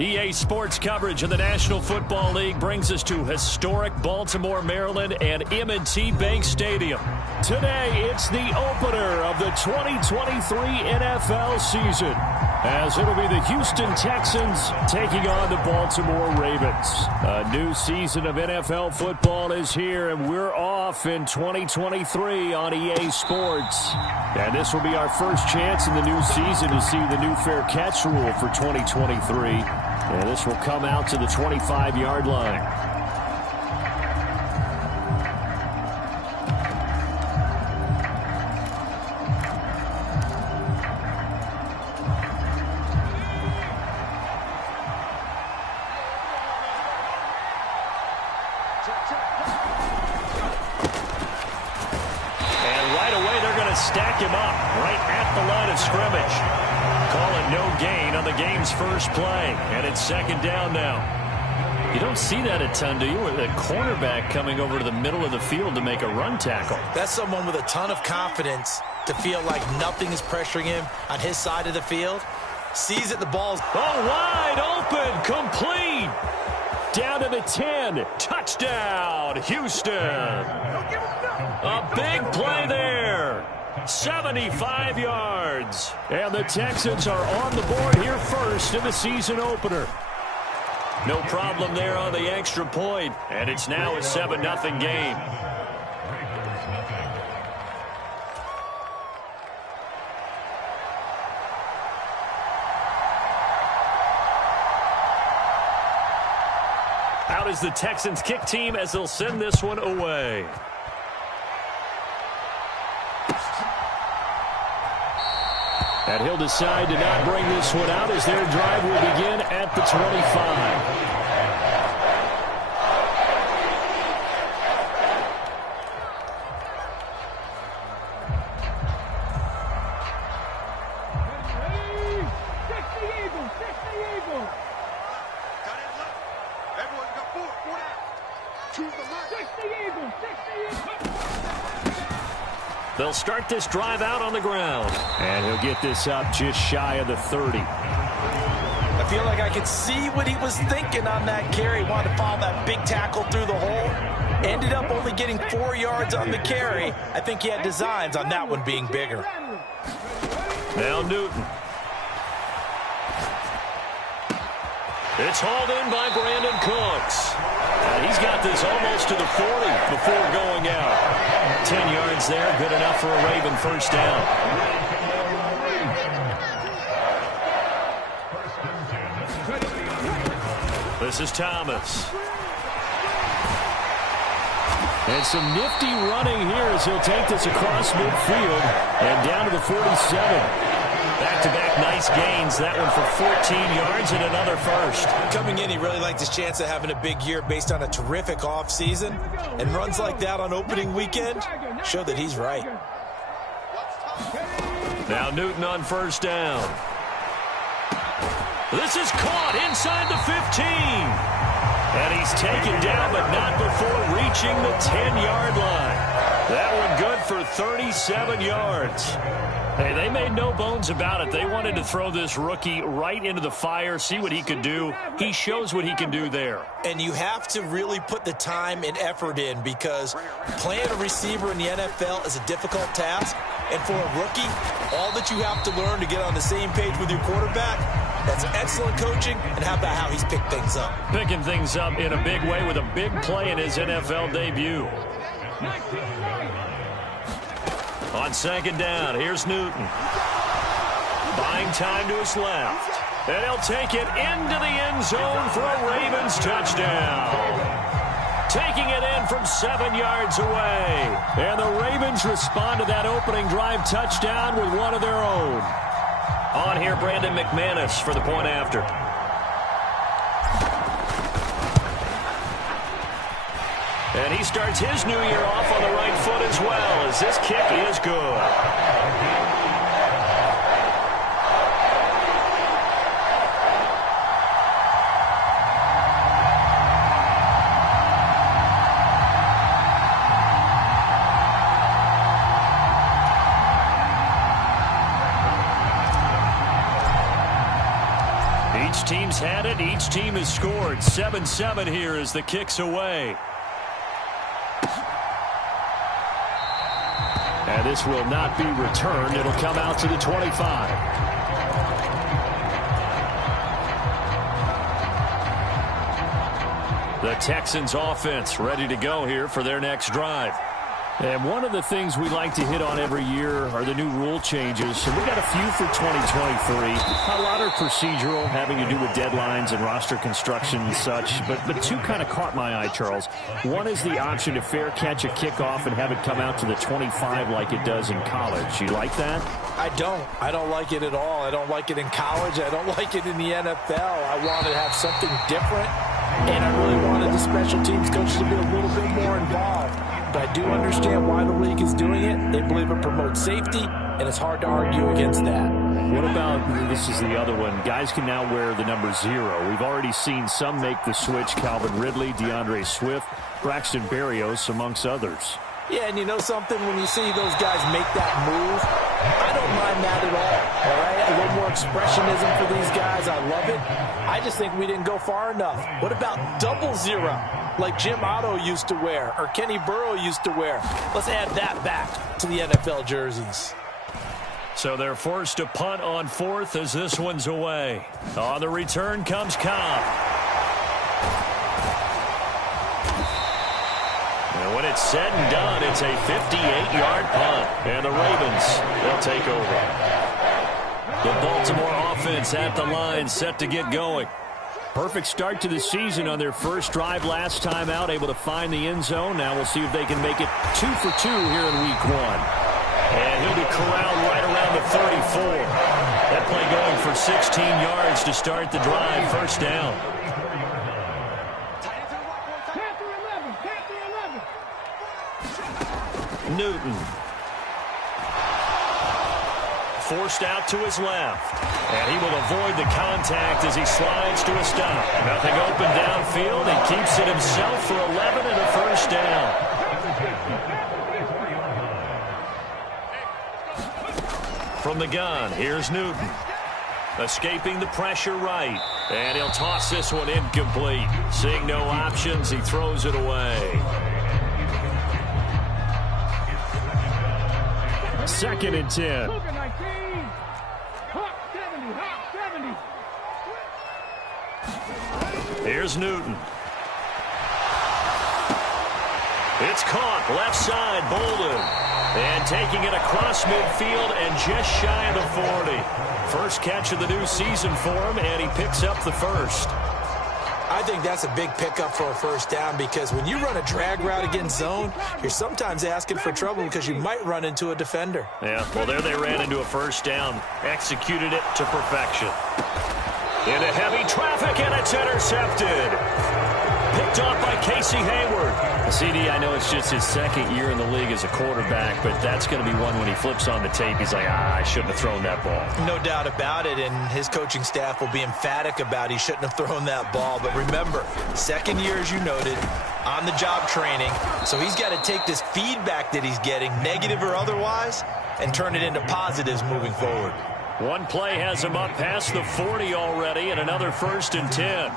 EA Sports coverage of the National Football League brings us to historic Baltimore, Maryland, and M&T Bank Stadium. Today, it's the opener of the 2023 NFL season, as it'll be the Houston Texans taking on the Baltimore Ravens. A new season of NFL football is here, and we're off in 2023 on EA Sports. And this will be our first chance in the new season to see the new fair catch rule for 2023. And this will come out to the 25-yard line. And right away they're going to stack him up right at the line of scrimmage. Call it no gain on the game's first play. And it's second down now. You don't see that a ton, do you? With a cornerback coming over to the middle of the field to make a run tackle. That's someone with a ton of confidence to feel like nothing is pressuring him on his side of the field. Sees that the ball's wide open, complete. Down to the 10. Touchdown, Houston. A big play there. 75 yards. And the Texans are on the board here first in the season opener. No problem there on the extra point. And it's now a 7-0 game. Out is the Texans kick team as they'll send this one away. And he'll decide to not bring this one out as their drive will begin at the 25. They'll start this drive out on the ground. And he'll get this up just shy of the 30. I feel like I could see what he was thinking on that carry. Wanted to follow that big tackle through the hole. Ended up only getting 4 yards on the carry. I think he had designs on that one being bigger. Now Newton. It's hauled in by Brandon Cooks. And he's got this almost to the 40 before going out. 10 yards there, good enough for a Raven first down. This is Thomas. And some nifty running here as he'll take this across midfield and down to the 47. Back-to-back nice gains. That one for 14 yards and another first. Coming in, he really liked his chance of having a big year based on a terrific offseason. And runs like that on opening weekend show that he's right. Now Newton on first down. This is caught inside the 15. And he's taken down, but not before reaching the 10-yard line. That one good for 37 yards. Hey, they made no bones about it. They wanted to throw this rookie right into the fire, see what he could do. He shows what he can do there. And you have to really put the time and effort in because playing a receiver in the NFL is a difficult task. And for a rookie, all that you have to learn to get on the same page with your quarterback, that's excellent coaching. And how about how he's picked things up? Picking things up in a big way with a big play in his NFL debut. On second down, here's Newton. Buying time to his left. And he'll take it into the end zone for a Ravens touchdown. Taking it in from 7 yards away. And the Ravens respond to that opening drive touchdown with one of their own. On here, Brandon McManus for the point after. And he starts his new year off on the right foot as well, as this kick is good. Each team's had it. Each team has scored. 7-7 here as the kick's away. And this will not be returned. It'll come out to the 25. The Texans offense ready to go here for their next drive. And one of the things we like to hit on every year are the new rule changes. So we got a few for 2023. A lot are procedural, having to do with deadlines and roster construction and such. But two kind of caught my eye, Charles. One is the option to fair catch a kickoff and have it come out to the 25 like it does in college. You like that? I don't. I don't like it at all. I don't like it in college. I don't like it in the NFL. I want to have something different. And I really wanted the special teams coaches to be a little bit more involved. But I do understand why the league is doing it. They believe it promotes safety, and it's hard to argue against that. What about, this is the other one, guys can now wear the number 0. We've already seen some make the switch. Calvin Ridley, DeAndre Swift, Braxton Berrios, amongst others. Yeah, and you know something? When you see those guys make that move, I don't mind that at all right? A little more expressionism for these guys. I love it. I just think we didn't go far enough. What about 00, like Jim Otto used to wear or Kenny Burrow used to wear? Let's add that back to the NFL jerseys. So they're forced to punt on 4th as this one's away. On the return comes Cobb. And when it's said and done, it's a 58-yard punt. And the Ravens, they'll take over. The Baltimore offense at the line, set to get going. Perfect start to the season on their first drive last time out, able to find the end zone. Now we'll see if they can make it 2 for 2 here in week 1. And he'll be corralled right around the 34. That play going for 16 yards to start the drive, first down. Newton. Forced out to his left. And he will avoid the contact as he slides to a stop. Nothing open downfield. He keeps it himself for 11 and a first down. From the gun, here's Newton. Escaping the pressure right. And he'll toss this one incomplete. Seeing no options, he throws it away. 2nd and 10. Here's Newton. It's caught left side, Bolden. And taking it across midfield and just shy of the 40. First catch of the new season for him, and he picks up the first. I think that's a big pickup for a first down because when you run a drag route against zone, you're sometimes asking for trouble because you might run into a defender. Yeah, well, there they ran into a first down, executed it to perfection. Into heavy traffic, and it's intercepted. Picked off by Casey Hayward. CD, I know it's just his 2nd year in the league as a quarterback, but that's going to be one when he flips on the tape, he's like, I shouldn't have thrown that ball. No doubt about it, and his coaching staff will be emphatic about he shouldn't have thrown that ball. But remember, 2nd year, as you noted, on-the-job training, so he's got to take this feedback that he's getting, negative or otherwise, and turn it into positives moving forward. One play has him up past the 40 already, and another 1st and 10.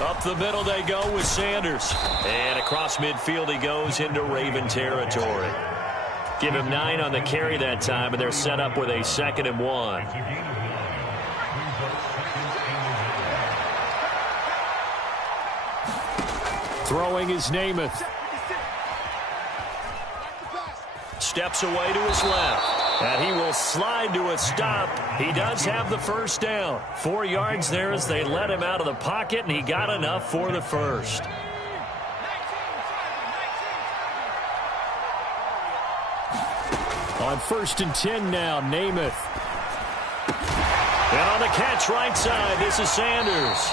Up the middle they go with Sanders. And across midfield he goes into Raven territory. Give him 9 on the carry that time, and they're set up with a 2nd and 1. Throwing is Namath. Steps away to his left. And he will slide to a stop. He does have the first down. 4 yards there as they let him out of the pocket, and he got enough for the first. On 1st and 10 now, Namath. And on the catch right side, this is Sanders.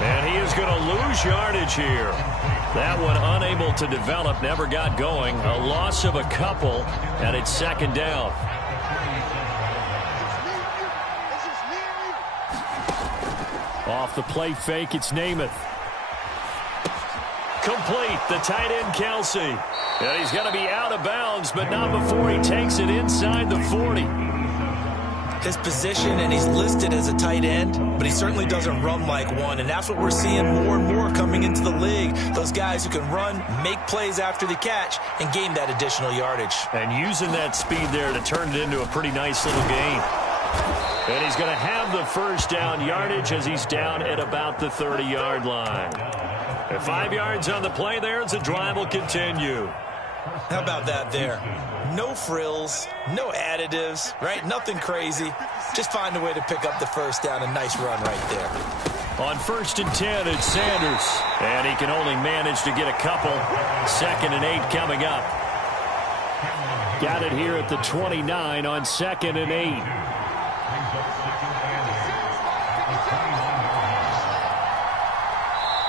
And he is going to lose yardage here. That one unable to develop, never got going. A loss of a couple, and it's 2nd down. Off the play fake, it's Namath. Complete, the tight end Kelsey. And he's going to be out of bounds, but not before he takes it inside the 40. his position, and he's listed as a tight end, but he certainly doesn't run like one, and that's what we're seeing more and more coming into the league. Those guys who can run, make plays after the catch, and gain that additional yardage. And using that speed there to turn it into a pretty nice little gain. And he's going to have the first down yardage as he's down at about the 30-yard line. And 5 yards on the play there as the drive will continue. How about that there? No frills, no additives, right? Nothing crazy. Just find a way to pick up the first down. A nice run right there. On 1st and 10, it's Sanders. And he can only manage to get a couple. 2nd and 8 coming up. Got it here at the 29 on 2nd and 8.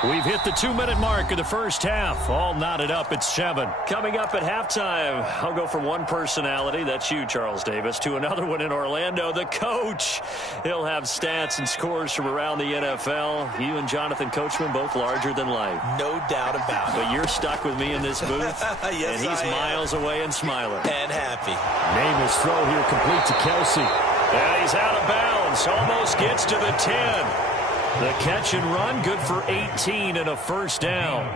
We've hit the 2-minute mark of the first half. All knotted up at 7. Coming up at halftime, I'll go from one personality, that's you, Charles Davis, to another one in Orlando, the coach. He'll have stats and scores from around the NFL. You and Jonathan Coachman both larger than life. No doubt about it. But you're stuck with me in this booth, yes, and he's miles away and smiling. And happy. Namath's throw here complete to Kelsey. And he's out of bounds, almost gets to the 10. The catch and run, good for 18 and a first down.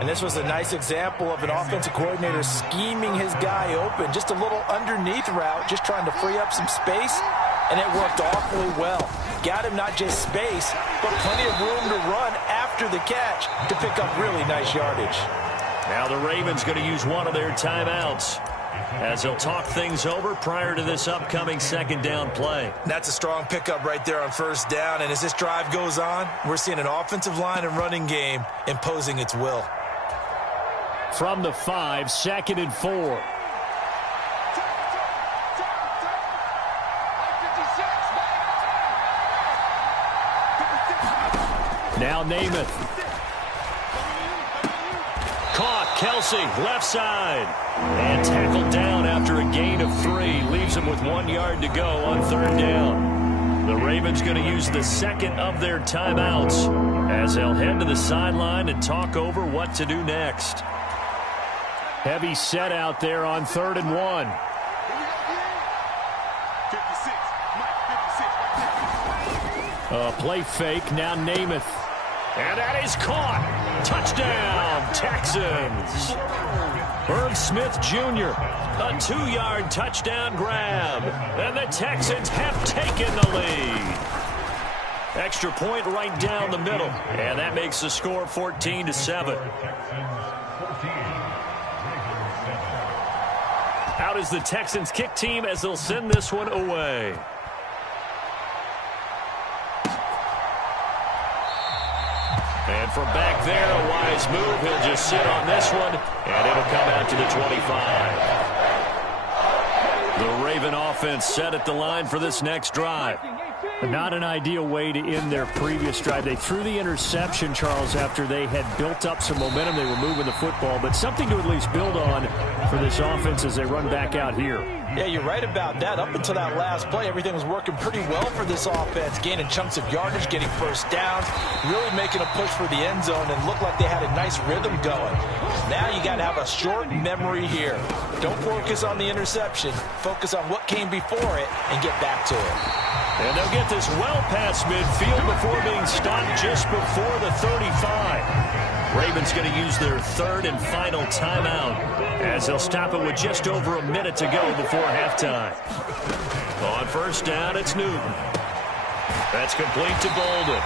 And this was a nice example of an offensive coordinator scheming his guy open. Just a little underneath route, just trying to free up some space, and it worked awfully well. Got him not just space, but plenty of room to run after the catch to pick up really nice yardage. Now the Ravens going to use one of their timeouts as they'll talk things over prior to this upcoming 2nd down play. That's a strong pickup right there on 1st down, and as this drive goes on, we're seeing an offensive line and running game imposing its will. From the 5, 2nd and 4. Now Namath. Caught, Kelsey, left side. And tackled down after a gain of 3. Leaves him with 1 yard to go on 3rd down. The Ravens going to use the 2nd of their timeouts as they'll head to the sideline and talk over what to do next. Heavy set out there on 3rd and 1. Play fake, now Namath. And that is caught. Touchdown, Texans. Irv Smith Jr., a 2-yard touchdown grab. And the Texans have taken the lead. Extra point right down the middle. And that makes the score 14-7. Out is the Texans kick team as they'll send this one away. And from back there, a wise move. He'll just sit on this one, and it'll come out to the 25. The Raven offense set at the line for this next drive. Not an ideal way to end their previous drive. They threw the interception, Charles, after they had built up some momentum. They were moving the football, but something to at least build on for this offense as they run back out here. Yeah, you're right about that. Up until that last play, everything was working pretty well for this offense, gaining chunks of yardage, getting first downs, really making a push for the end zone, and looked like they had a nice rhythm going. Now you got to have a short memory here. Don't focus on the interception. Focus on what came before it and get back to it. And they'll get this well past midfield before being stopped just before the 35. Ravens going to use their 3rd and final timeout as they'll stop it with just over a minute to go before halftime. On 1st down, it's Newton. That's complete to Bolden.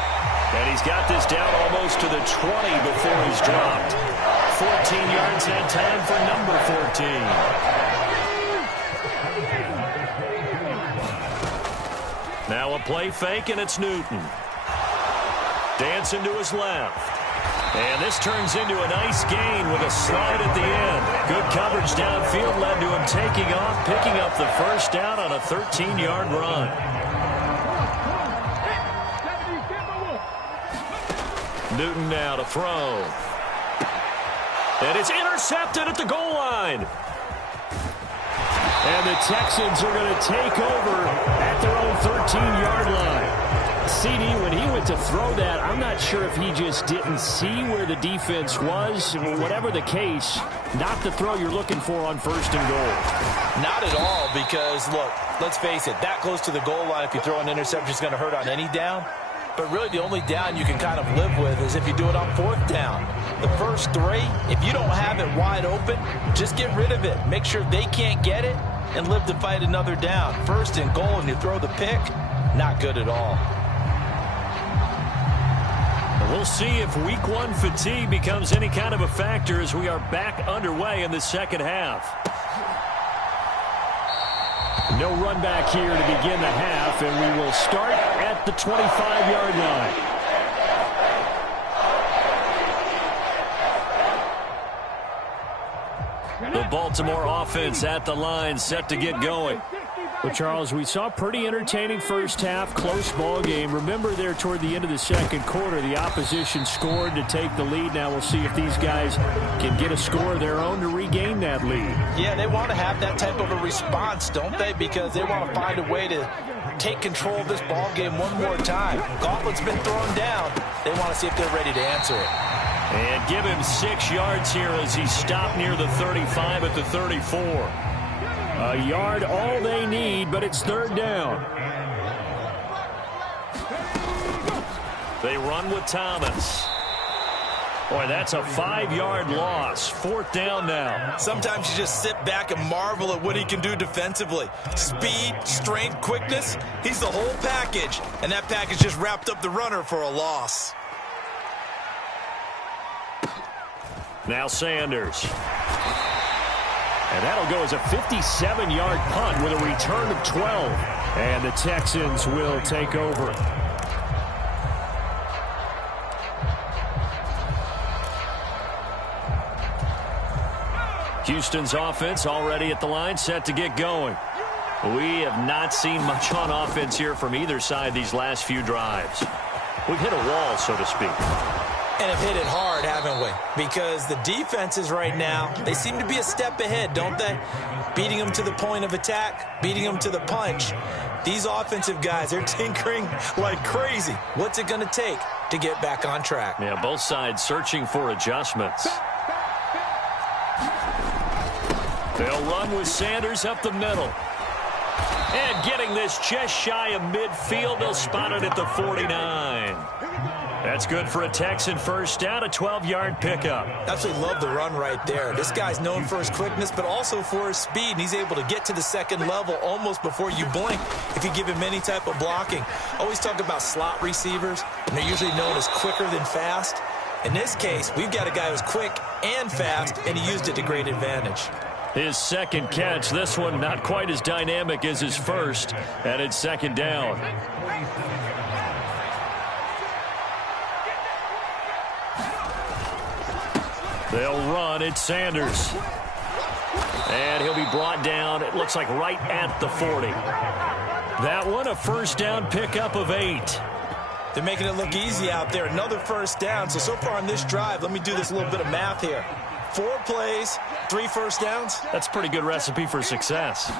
And he's got this down almost to the 20 before he's dropped. 14 yards that time for number 14. Now a play fake, and it's Newton. Dancing to his left. And this turns into a nice gain with a slide at the end. Good coverage downfield led to him taking off, picking up the first down on a 13-yard run. Newton now to throw. And it's intercepted at the goal line. And the Texans are going to take over at their own 13-yard line. CD, when he went to throw that, I'm not sure if he just didn't see where the defense was. Whatever the case, not the throw you're looking for on 1st and goal. Not at all, because, look, let's face it, that close to the goal line, if you throw an interception, is going to hurt on any down. But really the only down you can kind of live with is if you do it on 4th down. The first 3, if you don't have it wide open, just get rid of it. Make sure they can't get it and live to fight another down. 1st and goal and you throw the pick, not good at all. We'll see if week 1 fatigue becomes any kind of a factor as we are back underway in the second half. No run back here to begin the half, and we will start at the 25-yard line. The Baltimore offense at the line, set to get going. Well, Charles, we saw a pretty entertaining first half, close ball game. Remember there toward the end of the second quarter, the opposition scored to take the lead. Now we'll see if these guys can get a score of their own to regain that lead. Yeah, they want to have that type of a response, don't they? Because they want to find a way to take control of this ball game one more time. Gauntlet's been thrown down. They want to see if they're ready to answer it. And give him 6 yards here as he stopped near the 35 at the 34. A yard all they need, but it's 3rd down. They run with Thomas. Boy, that's a 5-yard loss. 4th down now. Sometimes you just sit back and marvel at what he can do defensively. Speed, strength, quickness. He's the whole package. And that package just wrapped up the runner for a loss. Now Sanders. And that'll go as a 57-yard punt with a return of 12. And the Texans will take over. Houston's offense already at the line, set to get going. We have not seen much on offense here from either side these last few drives. We've hit a wall, so to speak. And have hit it hard, haven't we? Because the defenses right now, they seem to be a step ahead, don't they? Beating them to the point of attack, beating them to the punch. These offensive guys, they're tinkering like crazy. What's it going to take to get back on track? Yeah, both sides searching for adjustments. They'll run with Sanders up the middle. And getting this just shy of midfield, they'll spot it at the 49. That's good for a Texan first down, a 12-yard pickup. Absolutely love the run right there. This guy's known for his quickness, but also for his speed, and he's able to get to the second level almost before you blink if you give him any type of blocking. Always talk about slot receivers, and they're usually known as quicker than fast. In this case, we've got a guy who's quick and fast, and he used it to great advantage. His second catch, this one not quite as dynamic as his first, and it's 2nd down. They'll run. It's Sanders. And he'll be brought down, it looks like right at the 40. That one, a first down pickup of 8. They're making it look easy out there. Another first down. So far on this drive, let me do this little bit of math here. 4 plays, 3 first downs. That's a pretty good recipe for success.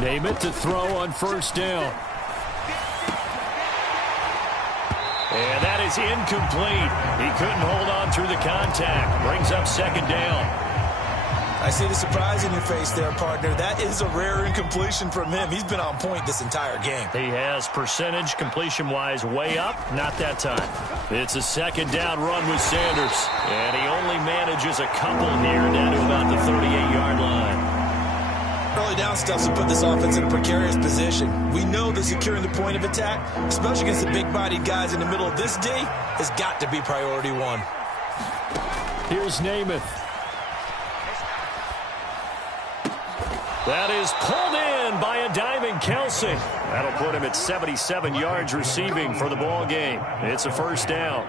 Name it to throw on first down. And that is incomplete. He couldn't hold on through the contact. Brings up 2nd down. I see the surprise in your face there, partner. That is a rare incompletion from him. He's been on point this entire game. He has percentage completion-wise way up. Not that time. It's a 2nd down run with Sanders. And he only manages a couple here down to about the 38-yard line. Early down stuffs will put this offense in a precarious position. We know that securing the point of attack, especially against the big-bodied guys in the middle of this D, has got to be priority 1. Here's Namath. That is pulled in by a diving Kelsey. That'll put him at 77 yards receiving for the ball game. It's a first down.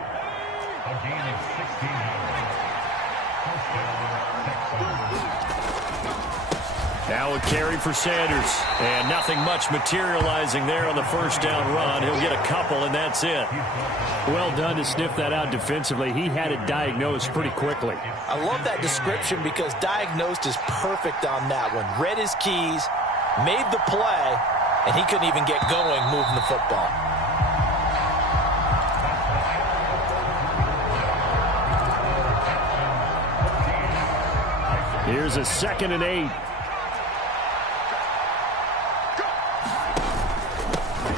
Now a carry for Sanders. And nothing much materializing there on the first down run. He'll get a couple, and that's it. Well done to sniff that out defensively. He had it diagnosed pretty quickly. I love that description because diagnosed is perfect on that one. Read his keys, made the play, and he couldn't even get going moving the football. Here's a 2nd and 8.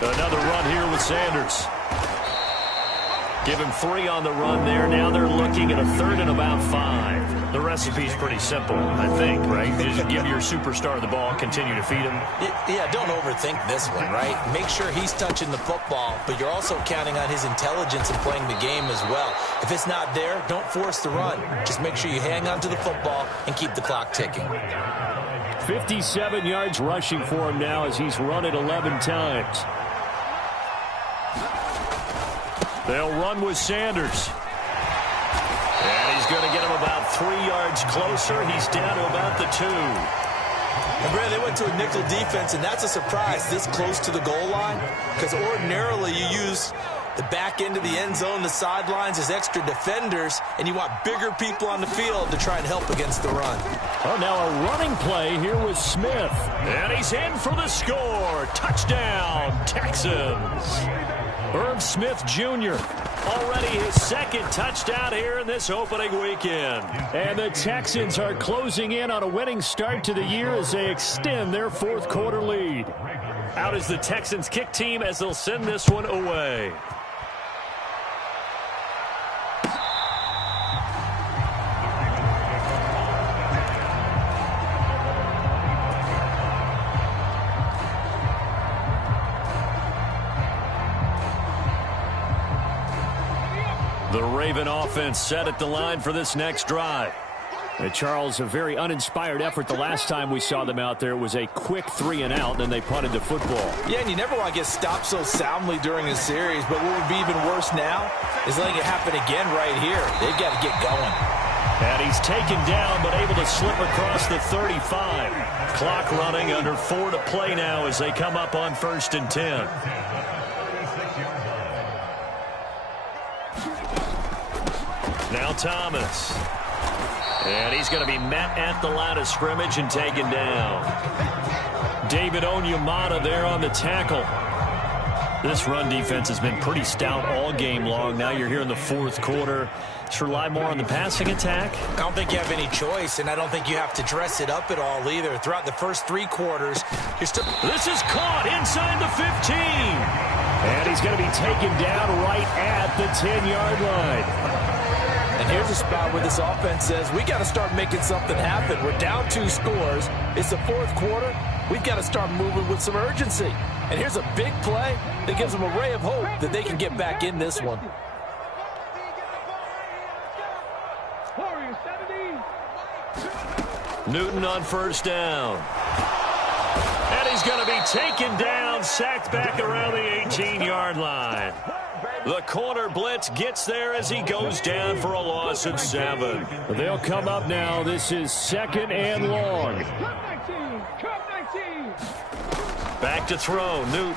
Another run here with Sanders. Give him 3 on the run there. Now they're looking at a 3rd and about 5. The recipe's pretty simple, I think, right? You just give your superstar the ball, continue to feed him. Yeah, don't overthink this one, right? Make sure he's touching the football, but you're also counting on his intelligence in playing the game as well. If it's not there, don't force the run. Just make sure you hang on to the football and keep the clock ticking. 57 yards rushing for him now as he's run it 11 times. They'll run with Sanders. And he's going to get him about 3 yards closer. He's down to about the 2. And Brad, they went to a nickel defense, and that's a surprise this close to the goal line, because ordinarily you use the back end of the end zone, the sidelines as extra defenders, and you want bigger people on the field to try and help against the run. Oh, now a running play here with Smith. And he's in for the score. Touchdown, Texans. Irv Smith Jr. already his 2nd touchdown here in this opening weekend. And the Texans are closing in on a winning start to the year as they extend their 4th quarter lead. Out is the Texans kick team as they'll send this one away. The Raven offense set at the line for this next drive. Charles, a very uninspired effort the last time we saw them out there. It was a quick 3 and out, and then they punted the football. Yeah, and you never want to get stopped so soundly during a series, but what would be even worse now is letting it happen again right here. They've got to get going. And he's taken down, but able to slip across the 35. Clock running, under 4 to play now as they come up on 1st and 10. Now Thomas. And he's going to be met at the line of scrimmage and taken down. David Onyemata there on the tackle. This run defense has been pretty stout all game long. Now you're here in the 4th quarter. Just rely more on the passing attack. I don't think you have any choice, and I don't think you have to dress it up at all either. Throughout the first 3 quarters, you're still... This is caught inside the 15. And he's going to be taken down right at the 10-yard line. And here's a spot where this offense says, we got to start making something happen. We're down 2 scores. It's the 4th quarter. We've got to start moving with some urgency. And here's a big play that gives them a ray of hope that they can get back in this one. Newton on 1st down. And he's going to be taken down, sacked back around the 18-yard line. The corner blitz gets there as he goes down for a loss of 7. They'll come up now. This is 2nd and long. Back to throw, Newton.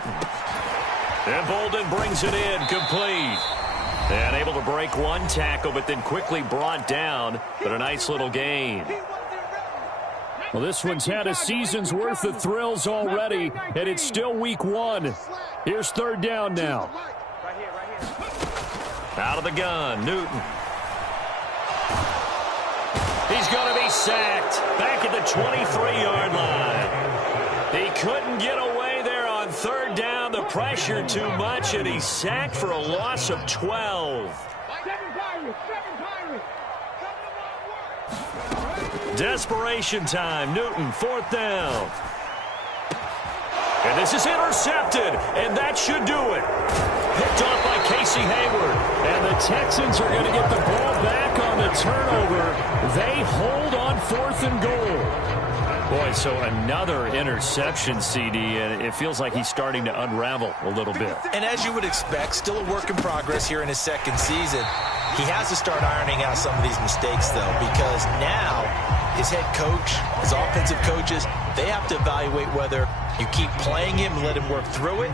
And Bolden brings it in, complete. And able to break 1 tackle, but then quickly brought down. But a nice little gain. Well, this one's had a season's worth of thrills already, and it's still week 1. Here's 3rd down now. Out of the gun, Newton. He's going to be sacked back at the 23-yard line. He couldn't get away there on 3rd down. The pressure too much, and he's sacked for a loss of 12. Desperation time. Newton, 4th down. And this is intercepted, and that should do it. Picked off by Casey Hayward. And the Texans are going to get the ball back on the turnover. They hold on 4th and goal. Boy, so another interception, CD, and it feels like he's starting to unravel a little bit. And as you would expect, still a work in progress here in his 2nd season. He has to start ironing out some of these mistakes, though, because now his head coach, his offensive coaches, they have to evaluate whether you keep playing him and let him work through it,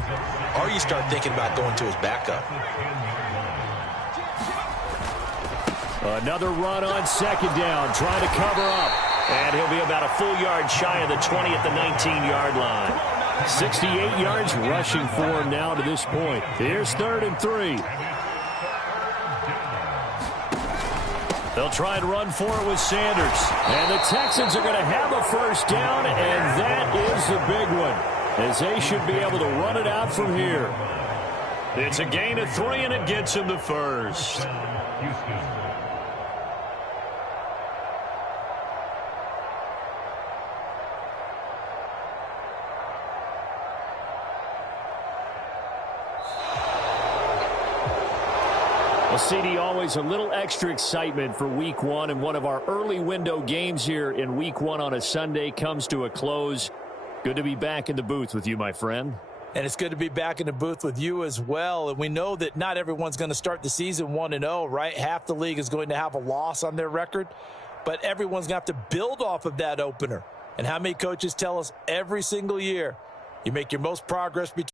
or you start thinking about going to his backup. Another run on 2nd down, trying to cover up. And he'll be about a full yard shy of the 20 at the 19-yard line. 68 yards rushing for him now to this point. Here's 3rd and 3. They'll try and run for it with Sanders. And the Texans are going to have a first down, and that is the big one, as they should be able to run it out from here. It's a gain of 3, and it gets him the first. Well, CD, always a little extra excitement for Week 1, and one of our early window games here in Week 1 on a Sunday comes to a close. Good to be back in the booth with you, my friend. And it's good to be back in the booth with you as well. And we know that not everyone's going to start the season 1-0, right? Half the league is going to have a loss on their record, but everyone's going to have to build off of that opener. And how many coaches tell us every single year, you make your most progress between